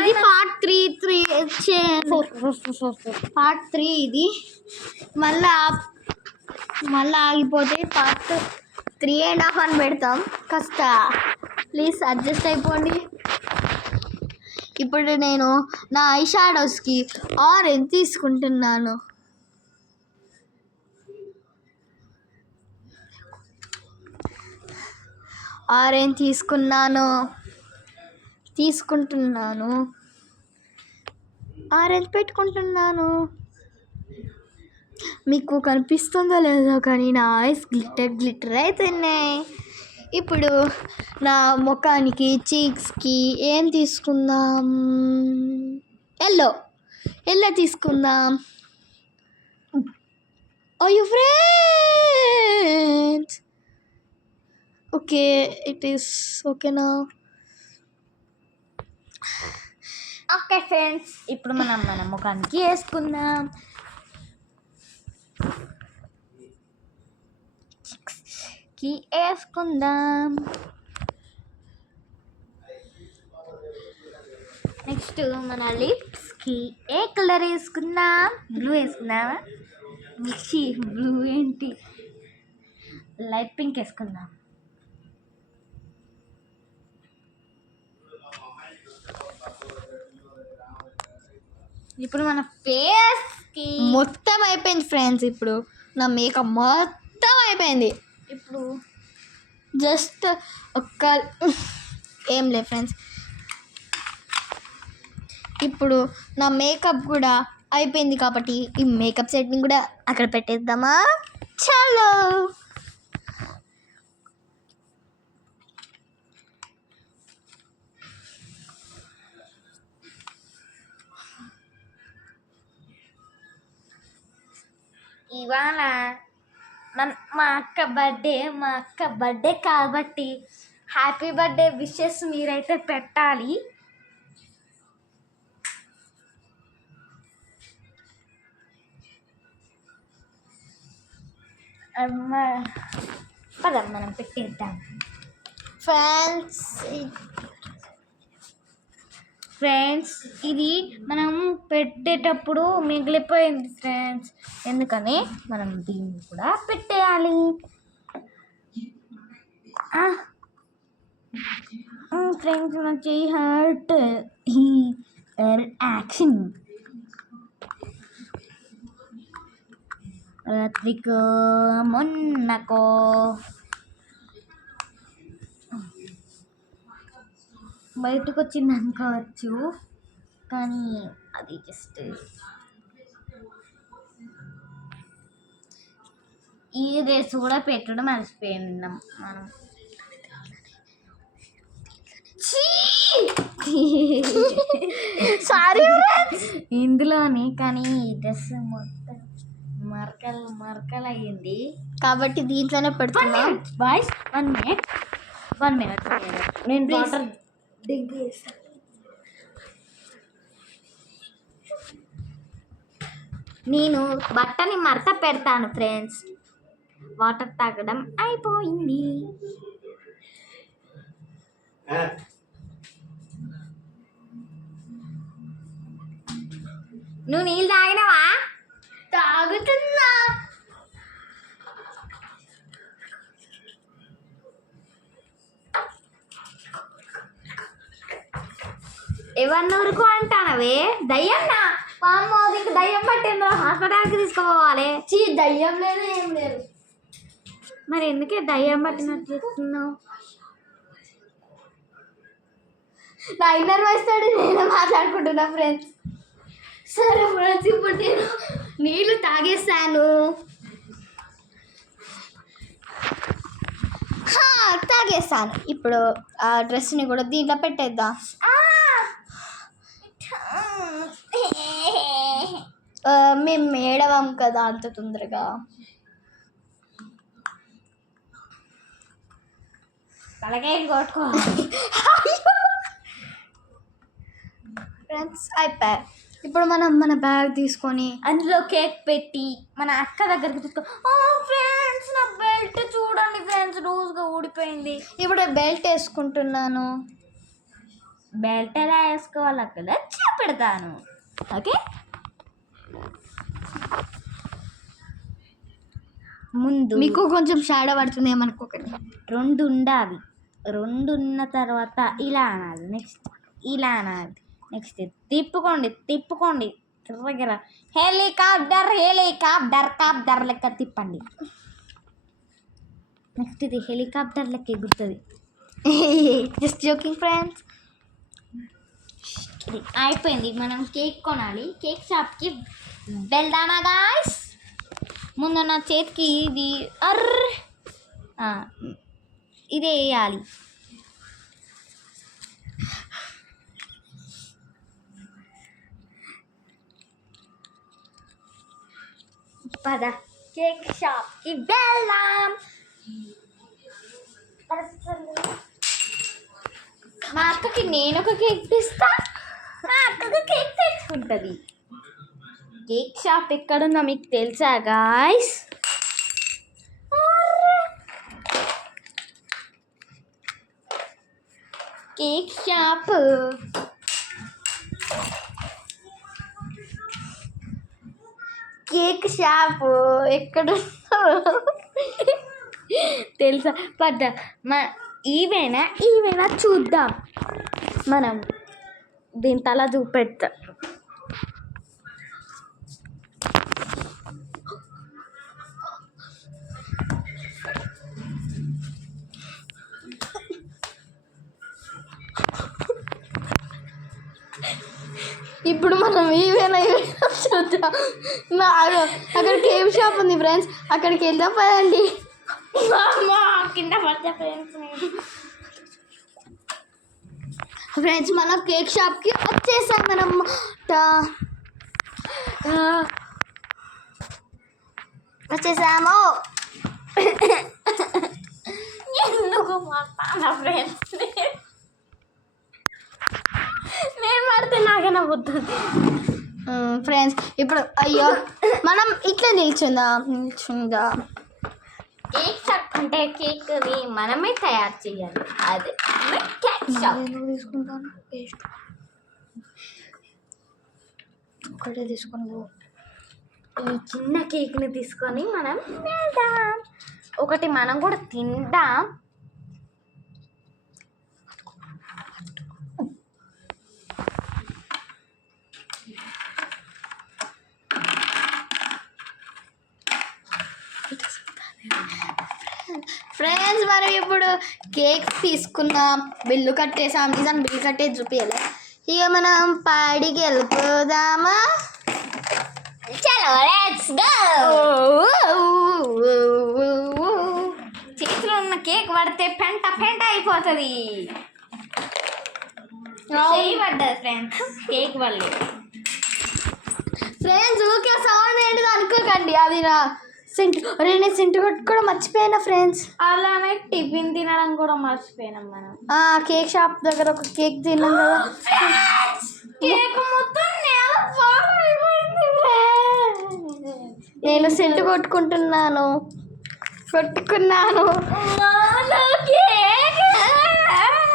ఇది part 3 part 3 ఇది మళ్ళా ఆగిపోతే పార్ట్ 3.5 అని పెడతాం. కాస్త ప్లీజ్ అడ్జస్ట్ అయిపోండి. ఇప్పుడు నేను నా ఐ షాడోస్కి ఆరెంజ్ తీసుకుంటున్నాను. ఆరెంజ్ తీసుకుంటున్నాను. ఆరెంజ్ పెట్టుకుంటున్నాను. మీకు కనిపిస్తుందో లేదో కానీ నా ఐస్ గ్లిటర్ అవుతున్నాయి. ఇప్పుడు నా ముఖానికి చీక్స్కి ఏం తీసుకుందాం? ఎల్లో తీసుకుందాం. అయ్యో ఫ్రెండ్స్, ఓకే ఇట్ ఈస్ ఓకేనా? ఓకే ఫ్రెండ్స్, ఇప్పుడు మన ముఖానికి వేసుకుందాం. వేసుకుందాం. నెక్స్ట్ మన లిప్స్కి ఏ కలర్ వేసుకుందాం? బ్లూ వేసుకుందామా? బ్లూ ఏంటి, లైట్ పింక్ వేసుకుందాం. ఇప్పుడు మన ఫేస్కి మొత్తం అయిపోయింది ఫ్రెండ్స్. ఇప్పుడు నా మేకప్ మొత్తం అయిపోయింది. ఇప్పుడు జస్ట్ ఏం లేదు ఫ్రెండ్స్. ఇప్పుడు నా మేకప్ కూడా అయిపోయింది కాబట్టి ఈ మేకప్ సెట్ని కూడా అక్కడ పెట్టేద్దామా? చలో. ఇవాళ మా అక్క బర్త్డే కాబట్టి హ్యాపీ బర్త్డే విషెస్ మీరైతే పెట్టాలి. పదం మనం పెట్టేద్దాం ఫ్రెండ్స్. ఇది మనం పెట్టేటప్పుడు మిగిలిపోయింది ఫ్రెండ్స్, ఎందుకని మనం దీన్ని కూడా పెట్టేయాలి. ఫ్రెండ్స్ మన చెయ్యి హర్ట్. యాక్షన్. రాత్రికో మొన్నకో బయటకు వచ్చింది అనుకోవచ్చు, కానీ అది జస్ట్ ఈ డ్రెస్ కూడా పెట్టడం మర్చిపోయినాం మనం. సారీ ఇందులోని, కానీ ఈ డ్రెస్ మొత్తం మరకలు అయ్యింది కాబట్టి దీంట్లోనే పెడుతున్నా. బాయ్స్ 1 minute నేను వాటర్ డ్రింక్ చేస్తాను. నేను బట్టని మడత పెడతాను ఫ్రెండ్స్. వాటర్ తాగడం అయిపోయింది. నువ్వు నీళ్ళు తాగినావా? తాగుతున్నా. ఎవరినూరుకు అంటానవే? దయ్యంనా? పాము నీకు దయ్యం పట్టిందో హాస్పిటల్కి తీసుకుపోవాలి. దయ్యం లేదు, ఏం లేదు. మరి ఎందుకే దయ్యం పట్టినట్టు చెప్తున్నావు? నా ఇన్నర్ వస్తాడు, నేను మాట్లాడుకుంటున్నా ఫ్రెండ్స్. సరే ఫ్రెండ్స్, ఇప్పుడు నేను నీళ్ళు తాగేస్తాను. తాగేస్తాను. ఇప్పుడు ఆ డ్రెస్ని కూడా దీంట్లో పెట్టేద్దాం. మేము ఏడవం కదా అంత తొందరగా. తలకాయ కొట్టుకోవాలి ఫ్రెండ్స్. అయిపోయా. ఇప్పుడు మనం మన బ్యాగ్ తీసుకొని అందులో కేక్ పెట్టి మన అక్క దగ్గరికి తీసుకో. ఫ్రెండ్స్ నా బెల్ట్ చూడండి ఫ్రెండ్స్, రోజుగా ఊడిపోయింది. ఇప్పుడు బెల్ట్ వేసుకుంటున్నాను. బెల్ట్ ఎలా వేసుకోవాలో కదా చూపెడతాను. ఓకే, ముందు మీకు కొంచెం షాడో పడుతుంది ఏమనుకోకండి. 2 ఉండాలి. 2 ఉన్న తర్వాత ఇలా అనాలి, నెక్స్ట్ ఇలా అనాలి, నెక్స్ట్ తిప్పుకోండి గిర్ర హెలికాప్టర్ లెక్క తిప్పండి. నెక్స్ట్ ఇది హెలికాప్టర్ లెక్క ఎగురుతుంది. Just joking friends. ఇది అయిపోయింది. మనం కేక్ కొనాలి. కేక్ షాప్కి వెళ్దామా గాయ్స్? ముందు నా చేతికి ఇది ఇది వేయాలి. పద కేక్ షాప్కి వెళ్దాం. మా అక్కకి నేను ఒక కేక్ ఇస్తా, మా అక్కకి కేక్ తెచ్చుకుంటుంది. కేక్ షాప్ ఎక్కడుందో మీకు తెలుసా గాయ్స్? కేక్ షాప్ ఎక్కడుందో తెలుసా? పడ్డ ఈవేనా చూద్దాం. మనం దీని తల చూపెడతా. ఇప్పుడు మనం ఈవేనా చూద్దాం. అక్కడ కేక్ షాప్ ఉంది ఫ్రెండ్స్, అక్కడికి వెళ్దాం పదండి. కింద పడితే ఫ్రెండ్స్ మనం కేక్ షాప్కి వచ్చేసాం వచ్చేసాము. ఎందుకు ఫ్రెండ్స్ నేను పడితే నాకైనా పోతుంది. ఫ్రెండ్స్ ఇప్పుడు అయ్యో మనం ఇట్లా నిల్చుందా. కేక్ షాప్ అంటే కేక్ మనమే తయారు చేయాలి. అది కేక్ షాప్. తీసుకుంటాను పేస్ట్ ఒకటే తీసుకుని ఈ చిన్న కేక్ని తీసుకొని మనం వెళ్దాం. ఒకటి మనం కూడా తిందాం. ఫ్రెండ్స్ మనం ఇప్పుడు కేక్ తీసుకున్నాం, బిల్లు కట్టేసాం. నిజాన్ని బిల్లు కట్టేది చూపించాలి. ఇక మనం పాడికి వెళ్ళిపోదామా? చలో లెట్స్ గో. చేతిలో ఉన్న కేక్ పడితే పెంట అయిపోతుంది. చేయి పడ్డది ఫ్రెండ్స్, కేక్ పడలేదు. ఫ్రెండ్స్ ఊకే సౌండ్ ఏంటిది అనుకోకండి, అది నా సెంట్. నేను సెంట్ కొట్టుకోవడం మర్చిపోయినా ఫ్రెండ్స్. అలానే టిఫిన్ తినడం కూడా మర్చిపోయినాం మనం. కేక్ షాప్ దగ్గర ఒక కేక్ తిన్నాం కదా, కేక్ మొత్తం నేను సెంట్ కొట్టుకున్నాను.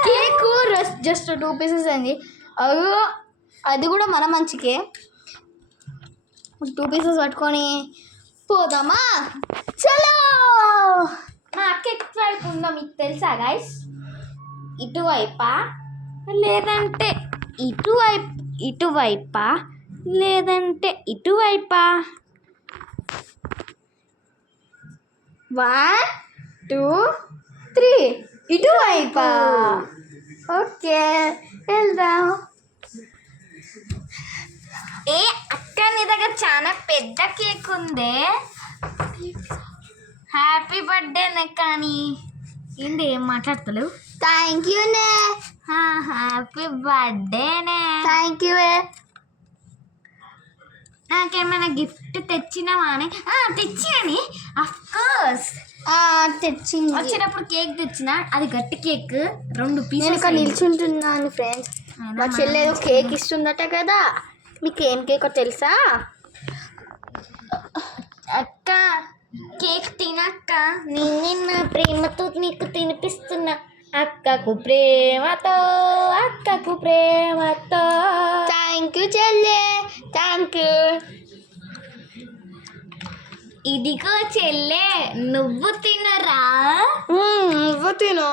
కేక్ జస్ట్ 2 పీసెస్ అయింది. అది కూడా మన మంచికే. 2 పీసెస్ పట్టుకొని పోదామా? చలో. మా అక్క ఎటువైపు ఉందో మీకు తెలుసా గైస్? ఇటువైపా లేదంటే ఇటువైపా లేదంటే ఇటువైపా? 1 2 3 ఇటువైపా. ఓకే వెళ్దాం. ఏ అక్క నీ దగ్గర చాలా పెద్ద కేక్ ఉందే. హ్యాపీ బర్త్డేనే కానీ ఏంటి ఏం మాట్లాడతలేవు? థ్యాంక్ యూనే. హ్యాపీ బర్త్డేనే. Thank you. నాకేమైనా గిఫ్ట్ తెచ్చినావానే? తెచ్చినని అఫ్కోర్స్ తెచ్చింది. వచ్చినప్పుడు కేక్ తెచ్చిన, అది గట్టి కేక్ 2 పీసెస్. నేను ఇక్కడ నిల్చుంటున్నాను ఫ్రెండ్స్. మా చెల్లెదో కేక్ ఇస్తుందట కదా, మీకు ఏం కేకో తెలుసా? అక్క కేక్ తినక్క, నేను నా ప్రేమతో నీకు తినిపిస్తున్నా. అక్కకు ప్రేమతో అక్కకు ప్రేమతో. థ్యాంక్ యూ చెల్లె, థ్యాంక్ యూ. ఇదిగో చెల్లె, నువ్వు తినరా. నువ్వు తిను,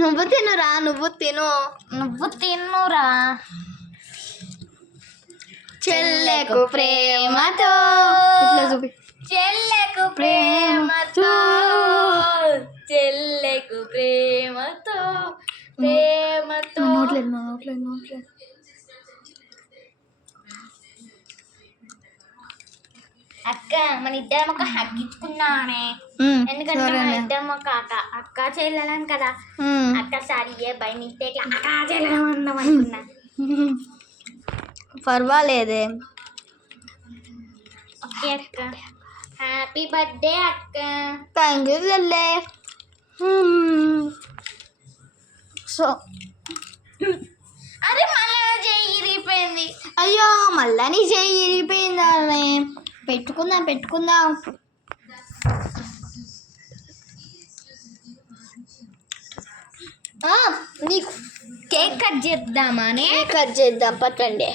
నువ్వు తినురా, నువ్వు తిను, నువ్వు తిన్నురా. చెల్లెకు ప్రేమతో. ఇట్లా చూపి. చెల్లెకు ప్రేమతో చెల్లెకు ప్రేమతో ప్రేమతో. నోట్లేదు. అక్క మన ఇద్దరం ఒక హగ్గించుకున్నానే, ఎందుకంటే మన ఇద్దరం ఒక అక్క చెల్లెలని కదా. అక్క సారీ బై మిస్టేక్ అక్క చెల్లెమన్నాం అనుకున్నా. పర్వాలేదే. ఓకే అక్క, హ్యాపీ బర్త్డే అక్క. థ్యాంక్ యూ చెల్లె. సో అరే మళ్ళీ చెయ్యి ఇరిగిపోయింది. అయ్యో మళ్ళా నీ చెయ్యి ఇరిగిపోయిందానే. పెట్టుకుందాం. నీకు కేక్ కట్ చేద్దామానే. కట్ చేద్దాం, పట్టండి.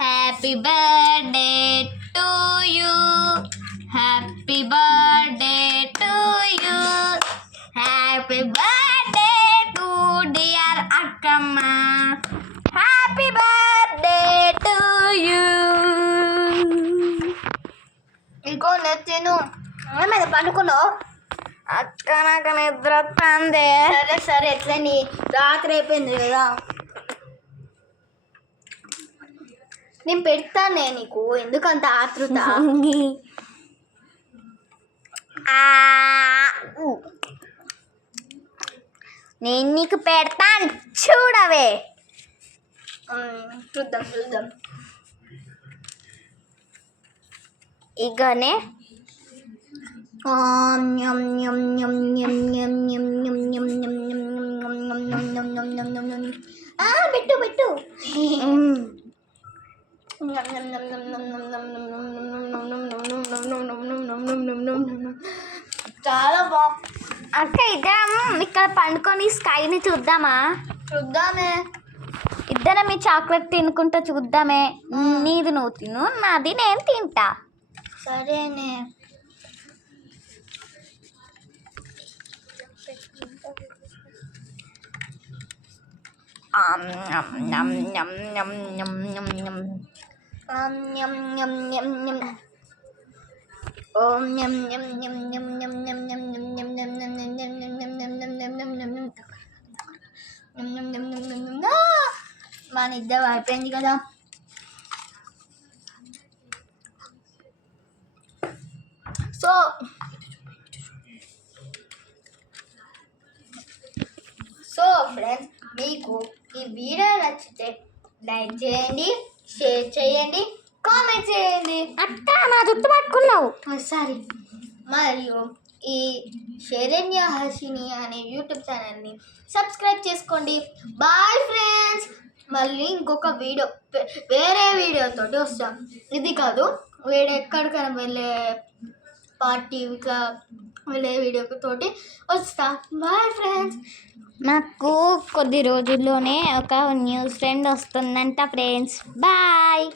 Happy birthday to you, happy birthday to you, happy birthday to dear Akkamma, happy birthday to you. ఇంకో నెత్తిను మీద పండుకున్నావు. అక్క నాకు నిద్ర వస్తుంది. సరే ఎట్లా నీ రాత్రి అయిపోయింది కదా. నేను పెడతానే నీకు, ఎందుకంత ఆతృత. నేను నీకు పెడతాను చూడవే. చూద్దాం. ఇగనే పెట్టు. చాలా బాగుంది అక్క. ఇద్దరం ఇక్కడ పండుకొని స్కైని చూద్దామే. ఇద్దరం ఈ చాక్లెట్ తినుకుంటా చూద్దామే. నీది నువ్వు తిను, నాది నేను తింటా. సరేనే. మన ఇద్దరు అయిపోయింది కదా. సో ఫ్రెండ్స్, మీకు ఈ వీడియో నచ్చితే లైక్ చేయండి, షేర్ చేయండి, కామెంట్ చేయండి. అక్క నా జుట్టు పట్టుకున్నావు. సారీ. మరియు ఈ శరణ్య హర్షిని అనే యూట్యూబ్ ఛానల్ని సబ్స్క్రైబ్ చేసుకోండి. Bye friends. మళ్ళీ ఇంకొక వీడియో, వేరే వీడియోతోటి వస్తాం. ఇది కాదు, వేరే ఎక్కడికైనా వెళ్ళే పార్టీ ఇట్లా వెళ్ళే వీడియోతోటి వస్తా. Bye friends. నాకు కొద్ది రోజుల్లోనే ఒక న్యూ ఫ్రెండ్ వస్తుందంట ఫ్రెండ్స్. బాయ్.